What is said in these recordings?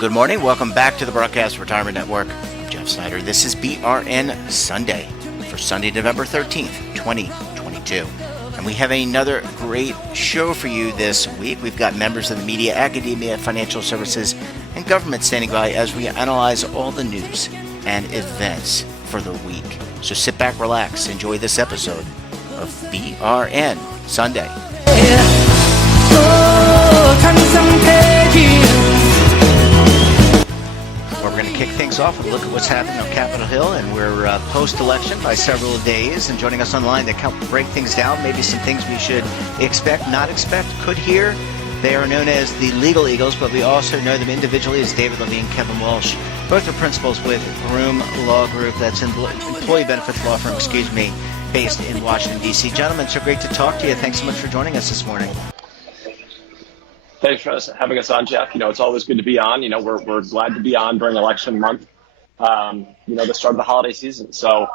Good morning. Welcome back to the Broadcast Retirement Network. I'm Jeff Snyder. This is BRN Sunday for Sunday, November 13th, 2022. And we have another great show for you this week. We've got members of the media, academia, financial services, and government standing by as we analyze all the news and events for the week. So sit back, relax, enjoy this episode of BRN Sunday. We're going to kick things off and look at what's happening on Capitol Hill, and we're post-election by several days. And joining us online to help break things down, maybe some things we should expect, not expect, could hear. They are known as the Legal Eagles, but we also know them individually as David Levine and Kevin Walsh. Both are principals with Groom Law Group, that's an employee benefits law firm, based in Washington, D.C. Gentlemen, so great to talk to you. Thanks so much for joining us this morning. Thanks for having us on, Jeff. It's always good to be on. We're glad to be on during election month, the start of the holiday season. So,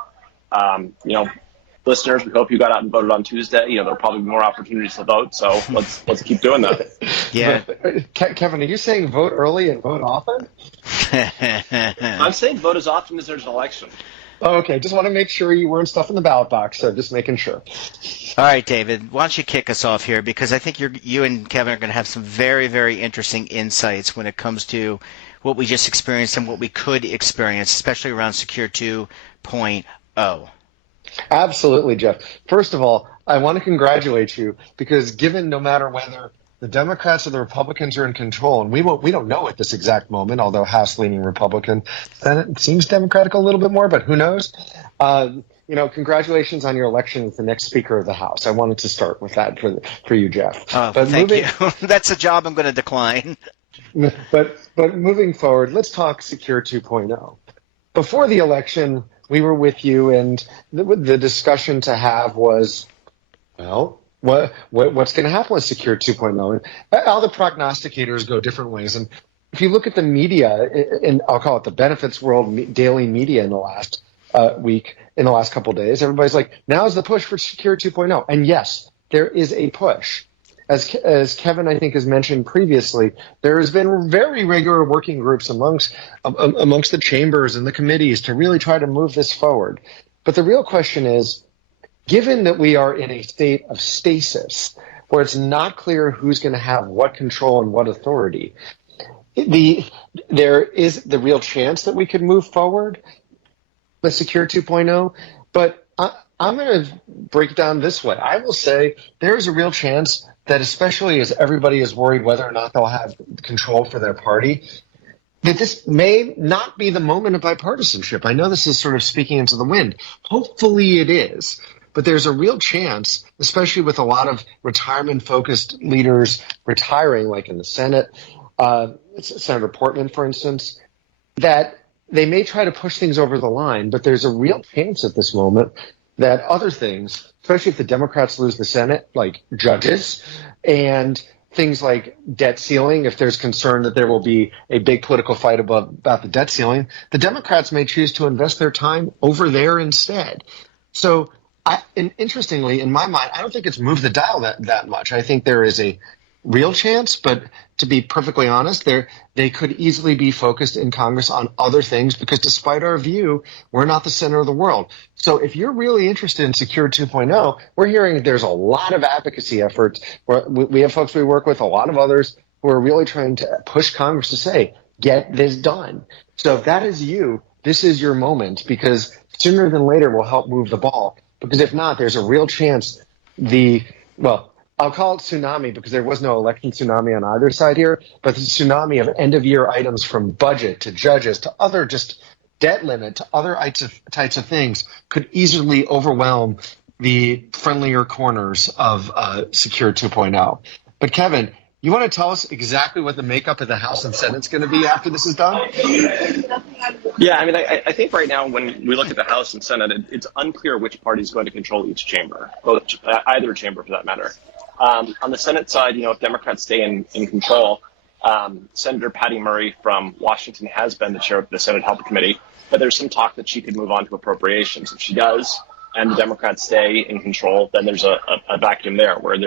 listeners, we hope you got out and voted on Tuesday. There'll probably be more opportunities to vote. So let's keep doing that. Yeah. Kevin, are you saying vote early and vote often? I'm saying vote as often as there's an election. Oh, okay. Just want to make sure you weren't stuff in the ballot box. So just making sure. All right, David, why don't you kick us off here? Because I think you and Kevin are going to have some very, very interesting insights when it comes to what we just experienced and what we could experience, especially around Secure 2.0. Absolutely, Jeff. First of all, I want to congratulate you because given no matter whether the Democrats or the Republicans are in control, and we don't know at this exact moment, although House leaning Republican, Senate seems Democratic a little bit more, but who knows? Congratulations on your election as the next Speaker of the House. I wanted to start with that for you, Jeff. Thank you. That's a job I'm going to decline. But moving forward, let's talk Secure 2.0. Before the election, we were with you, and the discussion to have was, well, what's going to happen with Secure 2.0? And all the prognosticators go different ways. And if you look at the media, and I'll call it the benefits world daily media in the last week, in the last couple of days, everybody's like, now's the push for Secure 2.0. And yes, there is a push. As Kevin, I think, has mentioned previously, there has been very regular working groups amongst the chambers and the committees to really try to move this forward. But the real question is, given that we are in a state of stasis where it's not clear who's going to have what control and what authority, there is the real chance that we could move forward with Secure 2.0. But I'm going to break it down this way. I will say there is a real chance that, especially as everybody is worried whether or not they'll have control for their party, that this may not be the moment of bipartisanship. I know this is sort of speaking into the wind. Hopefully it is. But there's a real chance, especially with a lot of retirement-focused leaders retiring, like in the Senate, Senator Portman, for instance, that they may try to push things over the line, but there's a real chance at this moment that other things, especially if the Democrats lose the Senate, like judges, and things like debt ceiling, if there's concern that there will be a big political fight about the debt ceiling, the Democrats may choose to invest their time over there instead. So interestingly, in my mind, I don't think it's moved the dial that much. I think there is a real chance, but to be perfectly honest, they could easily be focused in Congress on other things because despite our view, we're not the center of the world. So if you're really interested in Secure 2.0, we're hearing there's a lot of advocacy efforts. We have folks we work with, a lot of others who are really trying to push Congress to say, get this done. So if that is you, this is your moment because sooner than later we'll help move the ball. Because if not, there's a real chance I'll call it tsunami because there was no election tsunami on either side here, but the tsunami of end-of-year items from budget to judges to other just debt limit to other types of things could easily overwhelm the friendlier corners of Secure 2.0. But Kevin, You want to tell us exactly what the makeup of the House and Senate's going to be after this is done? Yeah, I mean, I think right now when we look at the House and Senate, it's unclear which party is going to control each chamber, either chamber for that matter. On the Senate side, if Democrats stay in control, Senator Patty Murray from Washington has been the chair of the Senate Health Committee, but there's some talk that she could move on to appropriations. If she does, and the Democrats stay in control, then there's a vacuum there where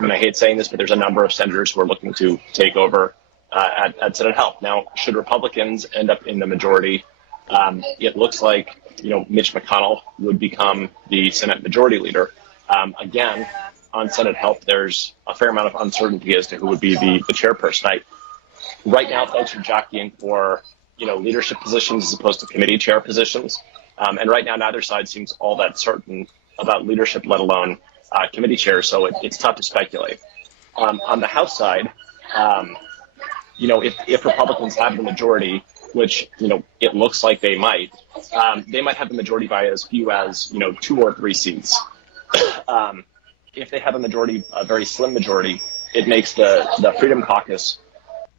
I hate saying this, but there's a number of senators who are looking to take over at Senate Health. Now, should Republicans end up in the majority, it looks like Mitch McConnell would become the Senate Majority Leader. Again, on Senate Health, there's a fair amount of uncertainty as to who would be the chairperson. Right now, folks are jockeying for leadership positions as opposed to committee chair positions, and right now neither side seems all that certain about leadership, let alone committee chairs. So it's tough to speculate. On the House side, if Republicans have the majority, which it looks like they might have the majority by as few as 2 or 3 seats. If they have a very slim majority, it makes the Freedom Caucus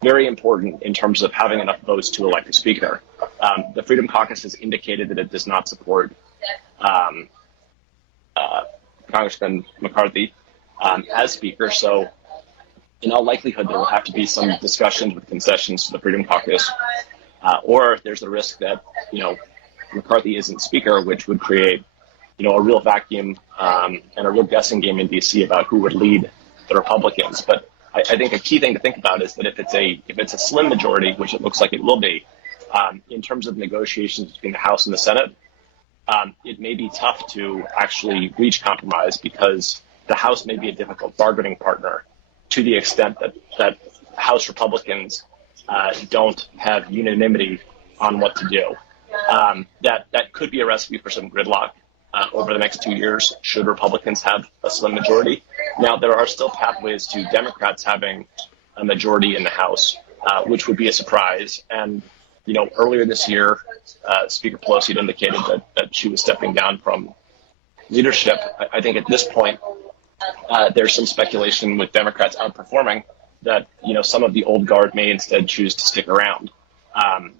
very important in terms of having enough votes to elect a speaker. The Freedom Caucus has indicated that it does not support Congressman McCarthy as speaker. So in all likelihood, there will have to be some discussions with concessions to the Freedom Caucus, or there's the risk that, McCarthy isn't speaker, which would create, a real vacuum and a real guessing game in D.C. about who would lead the Republicans. But I think a key thing to think about is that if it's a slim majority, which it looks like it will be, in terms of negotiations between the House and the Senate, it may be tough to actually reach compromise because the House may be a difficult bargaining partner to the extent that House Republicans don't have unanimity on what to do. That could be a recipe for some gridlock over the next 2 years should Republicans have a slim majority. Now, there are still pathways to Democrats having a majority in the House, which would be a surprise. And, earlier this year, Speaker Pelosi had indicated that she was stepping down from leadership. I think at this point, there's some speculation with Democrats outperforming that, some of the old guard may instead choose to stick around.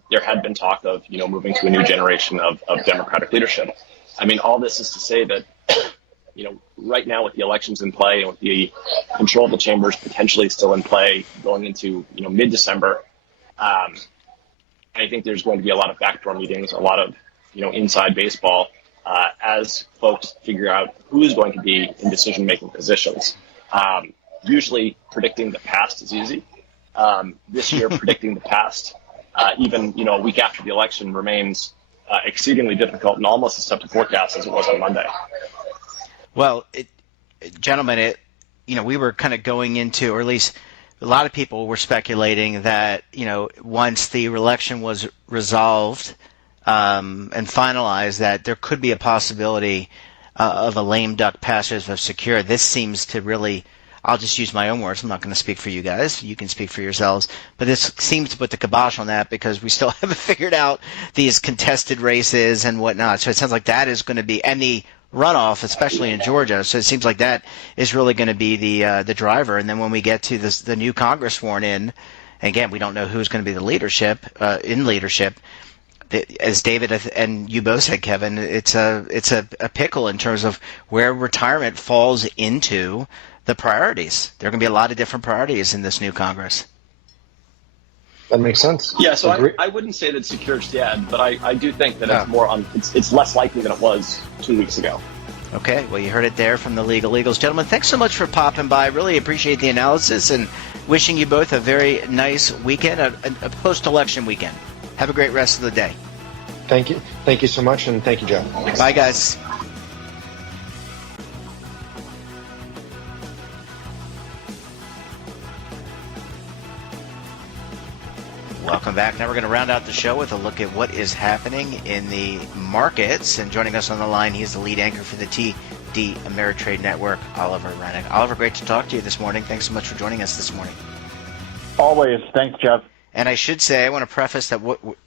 There had been talk of, moving to a new generation of Democratic leadership. I mean, all this is to say that, right now with the elections in play and with the control of the chambers potentially still in play going into, mid-December, I think there's going to be a lot of backdoor meetings, a lot of, inside baseball as folks figure out who's going to be in decision-making positions. Usually predicting the past is easy. This year, predicting the past, even, a week after the election remains exceedingly difficult and almost as tough to forecast as it was on Monday. Well, gentlemen, we were kind of going into, or at least a lot of people were speculating that, once the election was resolved and finalized, that there could be a possibility of a lame duck passage of secure. This seems to really, I'll just use my own words. I'm not going to speak for you guys. You can speak for yourselves. But this seems to put the kibosh on that because we still haven't figured out these contested races and whatnot. So it sounds like that is going to be, and the runoff, especially in Georgia. So it seems like that is really going to be the driver. And then when we get to the new Congress sworn in, again, we don't know who's going to be the leadership, as David and you both said, Kevin, it's a pickle in terms of where retirement falls into the priorities. There are going to be a lot of different priorities in this new Congress. That makes sense. Yeah, so I wouldn't say that secure's dead, but I do think that it's less likely than it was 2 weeks ago. Okay, well, you heard it there from the Legal Eagles. Gentlemen, thanks so much for popping by. Really appreciate the analysis and wishing you both a very nice weekend, a post-election weekend. Have a great rest of the day. Thank you. Thank you so much, and thank you, Jeff. Bye, guys. Welcome back. Now we're going to round out the show with a look at what is happening in the markets. And joining us on the line, he's the lead anchor for the TD Ameritrade Network, Oliver Renick. Oliver, great to talk to you this morning. Thanks so much for joining us this morning. Always. Thanks, Jeff. And I should say, I want to preface that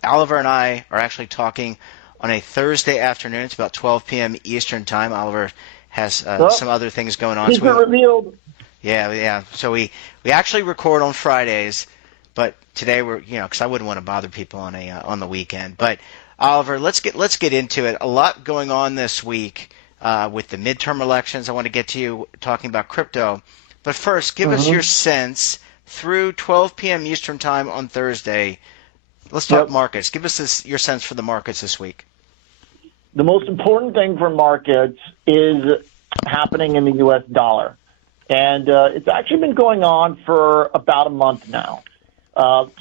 Oliver and I are actually talking on a Thursday afternoon. It's about 12 p.m. Eastern time. Oliver has some other things going on. Secret revealed. Yeah. So we actually record on Fridays, but today we're because I wouldn't want to bother people on the weekend. But Oliver, let's get into it. A lot going on this week with the midterm elections. I want to get to you talking about crypto, but first, give us your sense through 12 p.m. Eastern time on Thursday. Let's talk markets. Give us your sense for the markets this week. The most important thing for markets is happening in the U.S. dollar. And it's actually been going on for about a month now.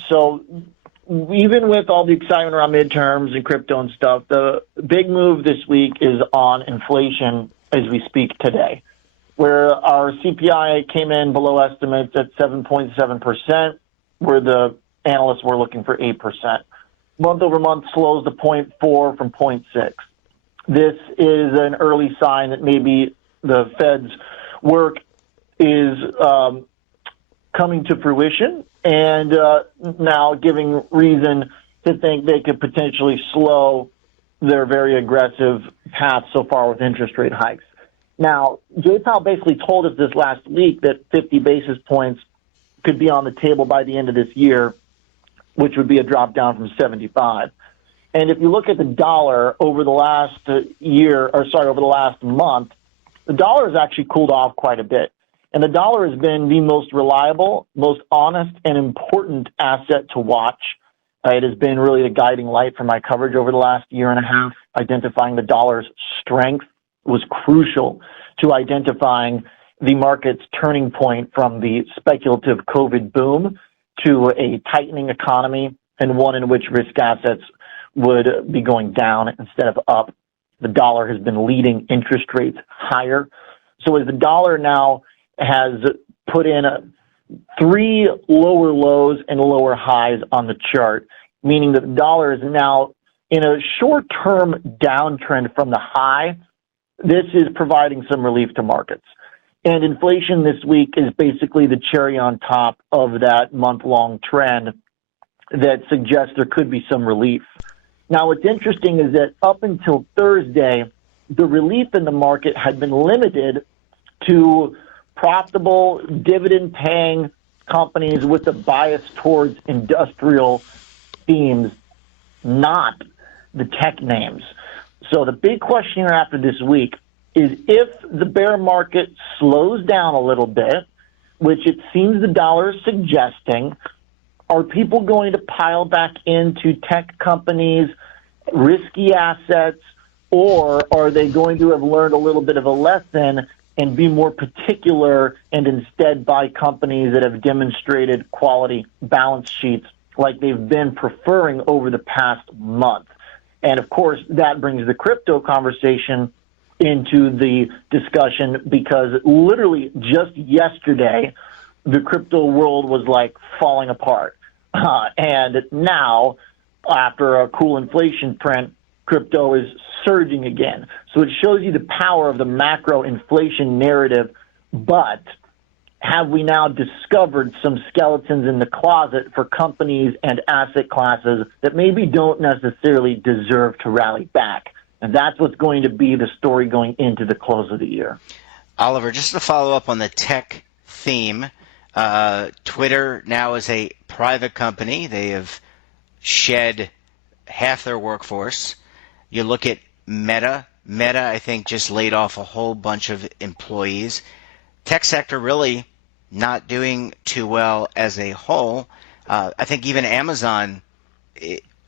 So even with all the excitement around midterms and crypto and stuff, the big move this week is on inflation as we speak today, where our CPI came in below estimates at 7.7%, where the analysts were looking for 8%. Month over month slows to 0.4 from 0.6. This is an early sign that maybe the Fed's work is coming to fruition and now giving reason to think they could potentially slow their very aggressive path so far with interest rate hikes. Now, Jay Powell basically told us this last week that 50 basis points could be on the table by the end of this year, which would be a drop down from 75. And if you look at the dollar over the last over the last month, the dollar has actually cooled off quite a bit. And the dollar has been the most reliable, most honest, and important asset to watch. It has been really the guiding light for my coverage over the last year and a half. Identifying the dollar's strength was crucial to identifying the market's turning point from the speculative COVID boom to a tightening economy and one in which risk assets would be going down instead of up. The dollar has been leading interest rates higher. So as the dollar now has put in 3 lower lows and lower highs on the chart, meaning that the dollar is now in a short-term downtrend from the high. This is providing some relief to markets. And inflation this week is basically the cherry on top of that month-long trend that suggests there could be some relief. Now, what's interesting is that up until Thursday, the relief in the market had been limited to profitable, dividend-paying companies with a bias towards industrial themes, not the tech names. So the big question here after this week is if the bear market slows down a little bit, which it seems the dollar is suggesting, are people going to pile back into tech companies, risky assets, or are they going to have learned a little bit of a lesson and be more particular and instead buy companies that have demonstrated quality balance sheets like they've been preferring over the past month? And of course, that brings the crypto conversation into the discussion because literally just yesterday, the crypto world was like falling apart. And now, after a cool inflation print, crypto is surging again. So it shows you the power of the macro inflation narrative. But have we now discovered some skeletons in the closet for companies and asset classes that maybe don't necessarily deserve to rally back? And that's what's going to be the story going into the close of the year. Oliver, just to follow up on the tech theme, Twitter now is a private company. They have shed half their workforce. You look at Meta. Meta, I think, just laid off a whole bunch of employees. Tech sector really not doing too well as a whole. I think even Amazon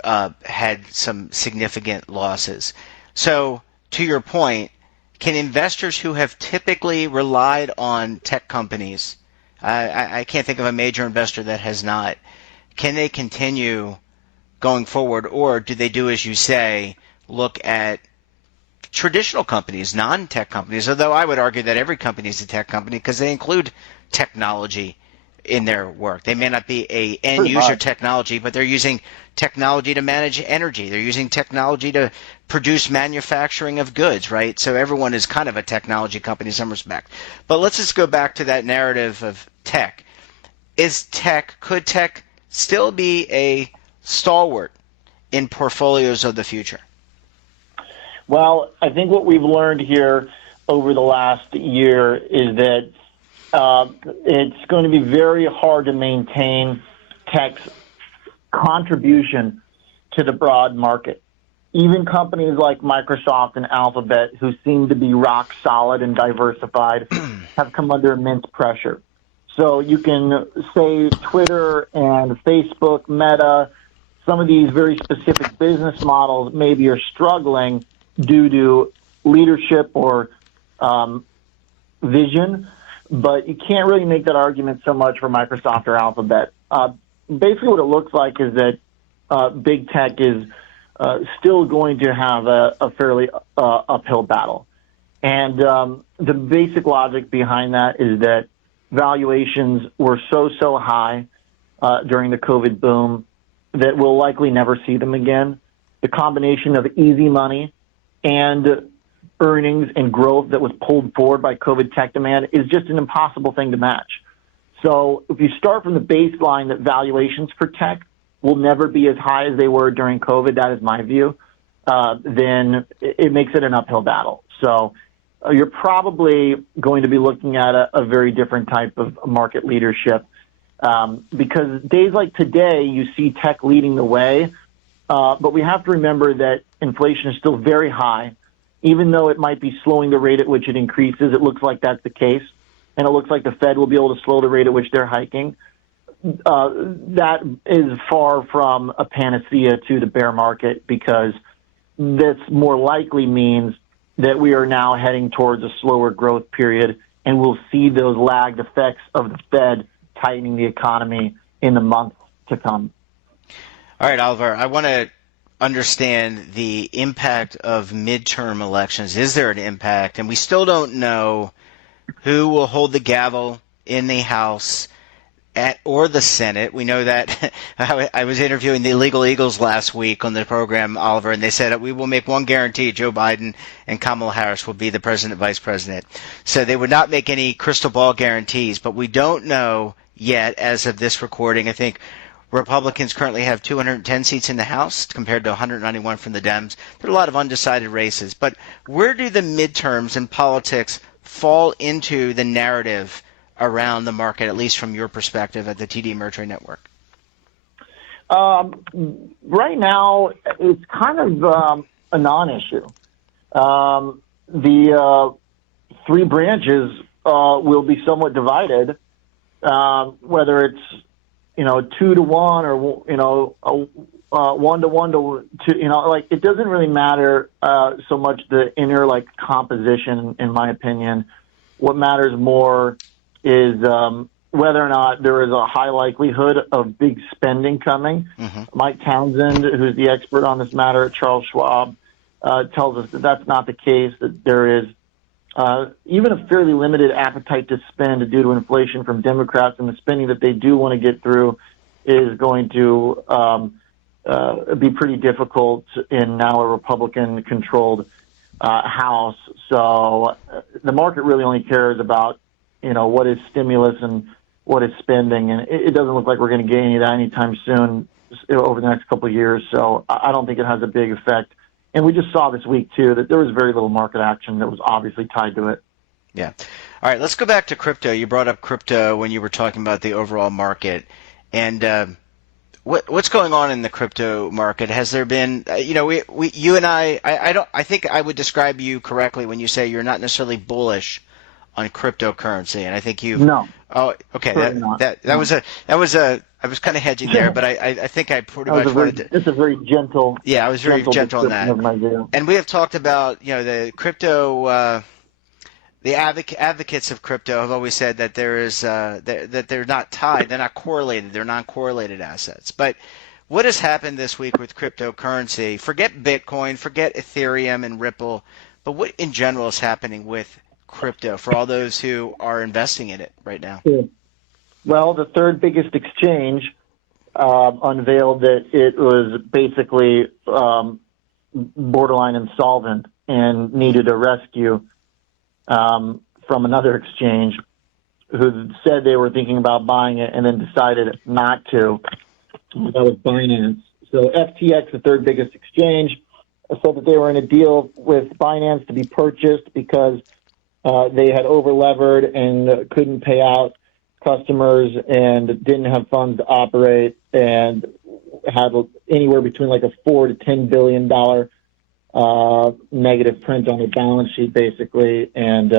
had some significant losses. So, to your point, can investors who have typically relied on tech companies, I can't think of a major investor that has not, can they continue going forward, or do they do as you say, look at traditional companies, non-tech companies, although I would argue that every company is a tech company because they include technology in their work. They may not be a end-user technology, but they're using technology to manage energy. They're using technology to produce manufacturing of goods, right? So everyone is kind of a technology company in some respect. But let's just go back to that narrative of tech. Could tech still be a stalwart in portfolios of the future? Well, I think what we've learned here over the last year is that it's going to be very hard to maintain tech's contribution to the broad market. Even companies like Microsoft and Alphabet, who seem to be rock solid and diversified, have come under immense pressure. So you can say Twitter and Facebook, Meta, some of these very specific business models maybe are struggling due to leadership or vision, but you can't really make that argument so much for Microsoft or Alphabet. Basically what it looks like is that big tech is still going to have a fairly uphill battle. And the basic logic behind that is that valuations were so high during the COVID boom that we'll likely never see them again. The combination of easy money and earnings and growth that was pulled forward by COVID tech demand is just an impossible thing to match. So if you start from the baseline that valuations for tech will never be as high as they were during COVID, that is my view, then it makes it an uphill battle. So you're probably going to be looking at a very different type of market leadership because days like today, you see tech leading the way, but we have to remember that inflation is still very high. Even though it might be slowing the rate at which it increases, it looks like that's the case. And it looks like the Fed will be able to slow the rate at which they're hiking. That is far from a panacea to the bear market because this more likely means that we are now heading towards a slower growth period and we'll see those lagged effects of the Fed tightening the economy in the months to come. All right, Oliver, I want to understand the impact of midterm elections. Is there an impact? And we still don't know who will hold the gavel in the House or the Senate. We know that I was interviewing the Illegal Eagles last week on the program, Oliver, and they said we will make one guarantee: Joe Biden and Kamala Harris will be the president, vice president. So they would not make any crystal ball guarantees, but we don't know yet as of this recording. I think Republicans currently have 210 seats in the House compared to 191 from the Dems. There are a lot of undecided races. But where do the midterms and politics fall into the narrative around the market, at least from your perspective at the TD Ameritrade Network? Right now, it's kind of a non-issue. The three branches will be somewhat divided, whether it's 2-1 or 1-1 to 2. Like it doesn't really matter so much the inner composition, in my opinion. What matters more is whether or not there is a high likelihood of big spending coming. Mm-hmm. Mike Townsend, who's the expert on this matter at Charles Schwab, tells us that that's not the case, that there is even a fairly limited appetite to spend due to inflation from Democrats, and the spending that they do want to get through is going to be pretty difficult in now a Republican-controlled House. So the market really only cares about what is stimulus and what is spending, and it doesn't look like we're going to get any of that anytime soon over the next couple of years. So I don't think it has a big effect. And we just saw this week, too, that there was very little market action that was obviously tied to it. Yeah. All right, let's go back to crypto. You brought up crypto when you were talking about the overall market. And what's going on in the crypto market? Has there been, you and I think I would describe you correctly when you say you're not necessarily bullish on cryptocurrency. And I think you've. No. Oh, okay. I was kind of hedging there, but I think I pretty much wanted to. It's a very gentle. Yeah, I was very gentle on that. And we have talked about, the crypto, the advocates of crypto have always said that there is that they're not tied, they're not correlated, they're non-correlated assets. But what has happened this week with cryptocurrency? Forget Bitcoin, forget Ethereum and Ripple, but what in general is happening with crypto for all those who are investing in it right now? Well, the third biggest exchange unveiled that it was basically borderline insolvent and needed a rescue from another exchange who said they were thinking about buying it and then decided not to. That was Binance. So FTX, the third biggest exchange, said that they were in a deal with Binance to be purchased because they had over-levered and couldn't pay out customers and didn't have funds to operate and had anywhere between like a $4 to $10 billion negative print on their balance sheet, basically. And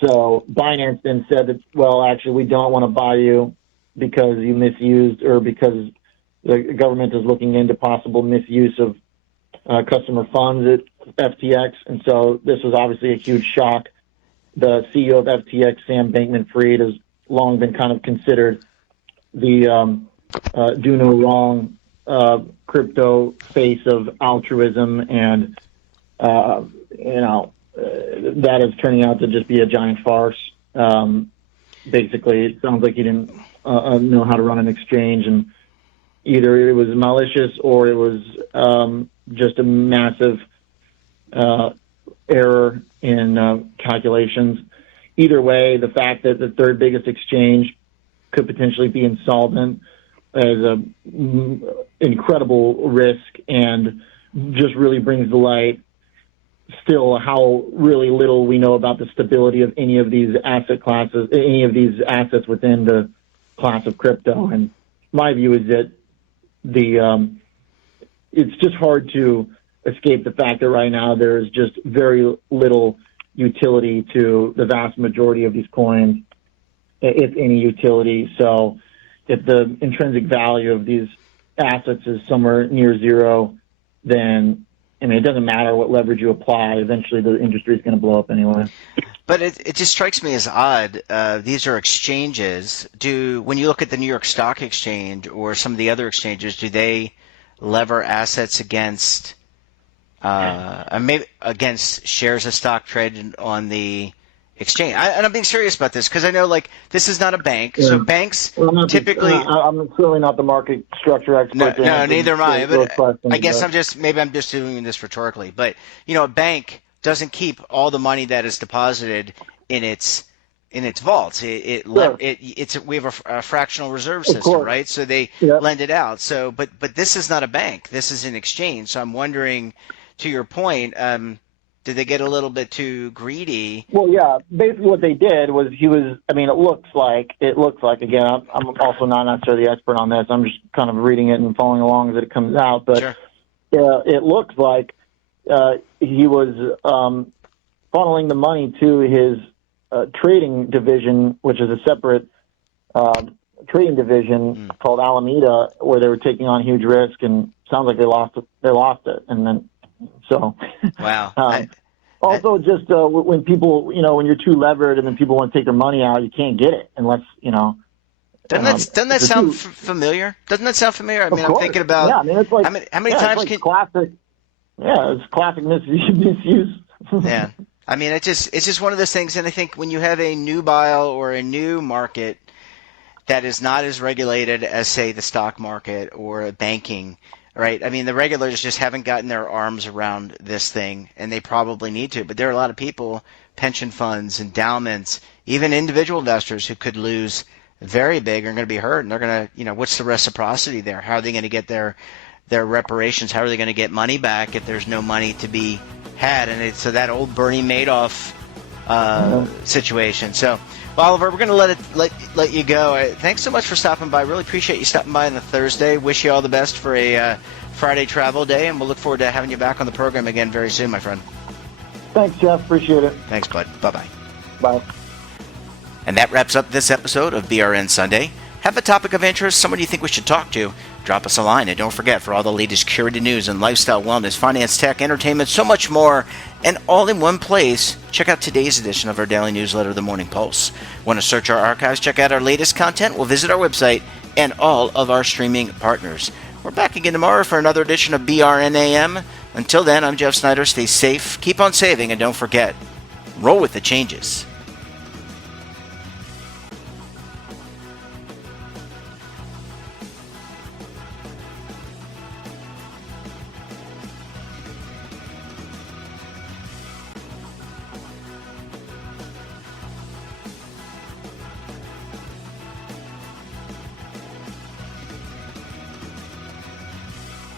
so Binance then said that, well, actually, we don't want to buy you because you misused or because the government is looking into possible misuse of customer funds at FTX. And so this was obviously a huge shock. The CEO of FTX, Sam Bankman-Fried, has long been kind of considered the do no wrong crypto face of altruism, and that is turning out to just be a giant farce. Basically, it sounds like he didn't know how to run an exchange, and either it was malicious or it was just a massive error in calculations. Either way, the fact that the third biggest exchange could potentially be insolvent is an incredible risk, and just really brings to light still how really little we know about the stability of any of these asset classes, any of these assets within the class of crypto. And my view is that it's just hard to escape the fact that right now there is just very little utility to the vast majority of these coins, if any utility. So if the intrinsic value of these assets is somewhere near zero, then, I mean, it doesn't matter what leverage you apply. Eventually the industry is going to blow up anyway. But it just strikes me as odd. These are exchanges. When you look at the New York Stock Exchange or some of the other exchanges, do they lever assets against maybe against shares of stock traded on the exchange? And I'm being serious about this because I know, like, this is not a bank, so banks typically. I'm certainly not the market structure expert. No, neither am I. But I guess I'm just doing this rhetorically. But a bank doesn't keep all the money that is deposited in its vaults. We have a fractional reserve system, right? So they lend it out. So, but this is not a bank. This is an exchange. So I'm wondering, to your point, did they get a little bit too greedy? Well, yeah. Basically, what they did was it looks like, again, I'm also not necessarily the expert on this. I'm just kind of reading it and following along as it comes out. But sure. It looks like he was funneling the money to his trading division, which is a separate trading division called Alameda, where they were taking on huge risk, and sounds like they lost it. And then, so. Wow. Also, just when people, when you're too levered and then people want to take their money out, you can't get it unless, Doesn't that sound familiar? Doesn't that sound familiar? I mean, I'm thinking about. Yeah, I mean, it's like how many times can classic? Yeah, it's classic misuse. Yeah, I mean, it's just one of those things, and I think when you have a new bile or a new market that is not as regulated as, say, the stock market or banking, right? I mean, the regulators just haven't gotten their arms around this thing, and they probably need to. But there are a lot of people, pension funds, endowments, even individual investors who could lose very big, are going to be hurt, and they're going to, what's the reciprocity there? How are they going to get their reparations? How are they going to get money back if there's no money to be had? And so that old Bernie Madoff situation. So, well, Oliver, we're going to let you go. Thanks so much for stopping by. Really appreciate you stopping by on a Thursday. Wish you all the best for a Friday travel day, and we'll look forward to having you back on the program again very soon, my friend. Thanks, Jeff. Appreciate it. Thanks, bud. Bye-bye. Bye. And that wraps up this episode of BRN Sunday. Have a topic of interest, someone you think we should talk to, drop us a line. And don't forget, for all the latest curated news and lifestyle, wellness, finance, tech, entertainment, so much more, and all in one place, check out today's edition of our daily newsletter, The Morning Pulse. Want to search our archives, check out our latest content? Well, visit our website and all of our streaming partners. We're back again tomorrow for another edition of BRN AM. Until then, I'm Jeff Snyder. Stay safe, keep on saving, and don't forget, roll with the changes.